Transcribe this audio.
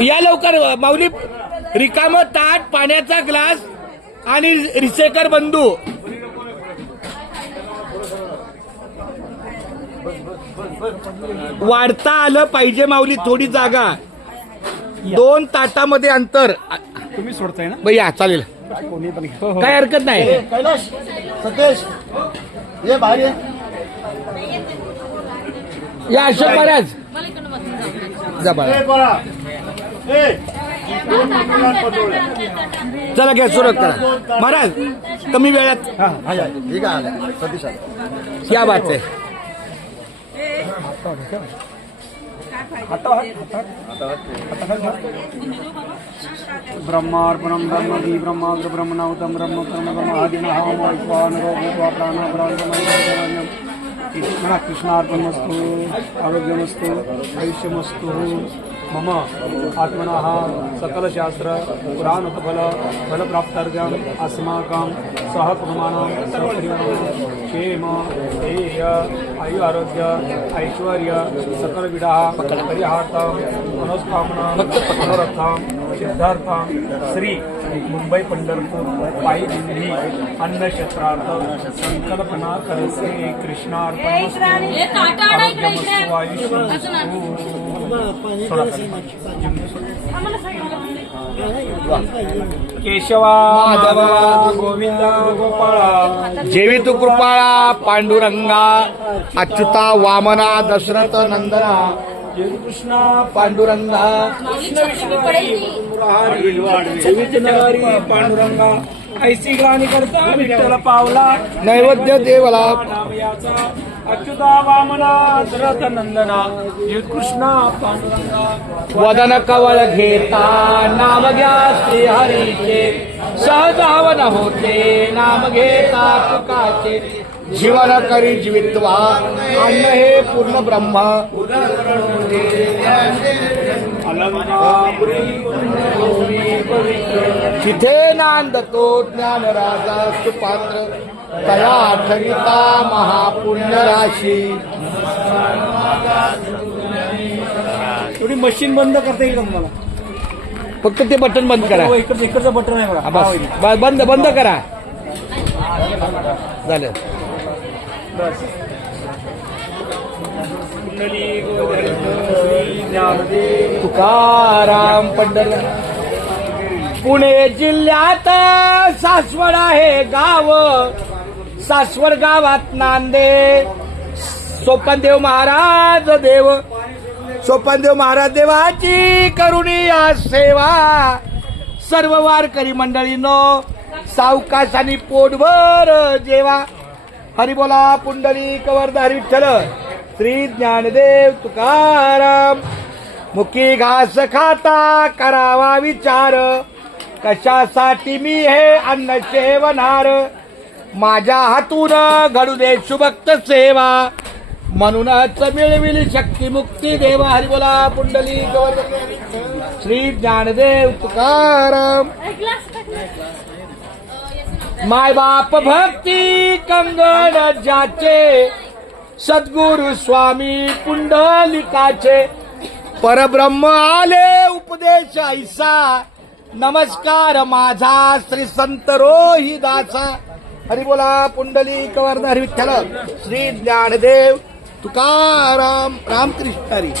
या लवकर माऊली. रिकाम ताट, पाण्याचा ग्लास आणि रिसेकर बंधू. वाढता आलं पाहिजे माऊली. थोडी जागा, 2 ताटामध्ये अंतर. तुम्ही सोडताय ना भैया चालेल, काय हरकत नाही. कैलाश, सतेश, ये बाहेर ये. या अशोक महाराज जा बाळा. चला घ्या, सुरुवात करा महाराज. कमी वेळात. ठीक आहे, सतीश क्या बात आहे. ब्रह्मार्पणम ब्रह्मदी ब्रह्माग्र ब्रह्मणावतम ब्रह्म कर्म ब्रह्म आदिना हवम वैश्वानरो भूत्वा प्राणः ब्रह्मणं कृष्णार्पणमस्तु आरोग्यमस्तु आयुष्यमस्तु. मम आत्मनः सकलशास्त्र पुराणफल फलप्राप्त्यर्थम् अस्माकं सहकुटुंबानां सहपरिवाराणां क्षेम धैर्य आयु आरोग्य ऐश्वर्य सकलविधाः परिहार्थं मनोस्कामना मनोरथां सिद्धार्थां श्री मुंबई पंढरपूर पायी दिंडी अन्नक्षेत्रार्थ संकल्पना करसे कृष्णार्पणमस्तु आरोग्यमस्तु आयुष्यमस्तु. केशवा माधवा गोविंद गोपाळा जेवी तू कृपाळा पांडुरंगा अच्युता वामना दशरथ नंदना कृष्णा पांडुरंगा नारी पांडुरंगा ऐसी ग्लानी करता विठ्ठल पावला नैवेद्य देवला नामयाचा अच्युता वामना दशरथ नंदना कृष्णा पांडुरंगा. वदन कवळ घेता नाम घ्या श्री हरीचे सहज हवन होते नाम घेता तुकाचे जीवन करी जीवित्वा अन्न हे पूर्ण ब्रह्म. तिथे नांदतो ज्ञान राजा सुपात्र तया ठरिता महापुण्य राशी. थोडी मशीन बंद करता येईल का तुम्हाला? फक्त ते बटन बंद करा. इकडचं बटन आहे बघा. बस बंद बंद करा. झालं. तुकाराम पंढरपूर. पुणे जिल्ह्यात सासवड आहे गाव. सासवड गावात नांदे सोपानदेव महाराज देव. सोपानदेव महाराज देवाची करुणी या सेवा. सर्व वारकरी मंडळींनो सावकाशाने पोटभर जेवा. हरी बोला पुंडलिक वरदारी विठ्ठल श्री ज्ञानदेव तुकाराम. मुकी घास खाता करावा विचार कशासाठी मी हे अन्न सेवनार. माझ्या हातून घडू दे शुभक्त सेवा म्हणूनच मिळविली शक्ती मुक्ती देवा. हरी बोला पुंडलिक श्री ज्ञानदेव तुकाराम. माय बाप भक्ती कंगण ज्याचे सद्गुरु स्वामी पुंडलिकाचे. परब्रह्म आले उपदेश ऐसा नमस्कार माझा श्री संत रोहिदासा. हरी बोला पुंडलिक वरदारी विठ्ठल श्री ज्ञानदेव तुकाराम. रामकृष्ण हरी.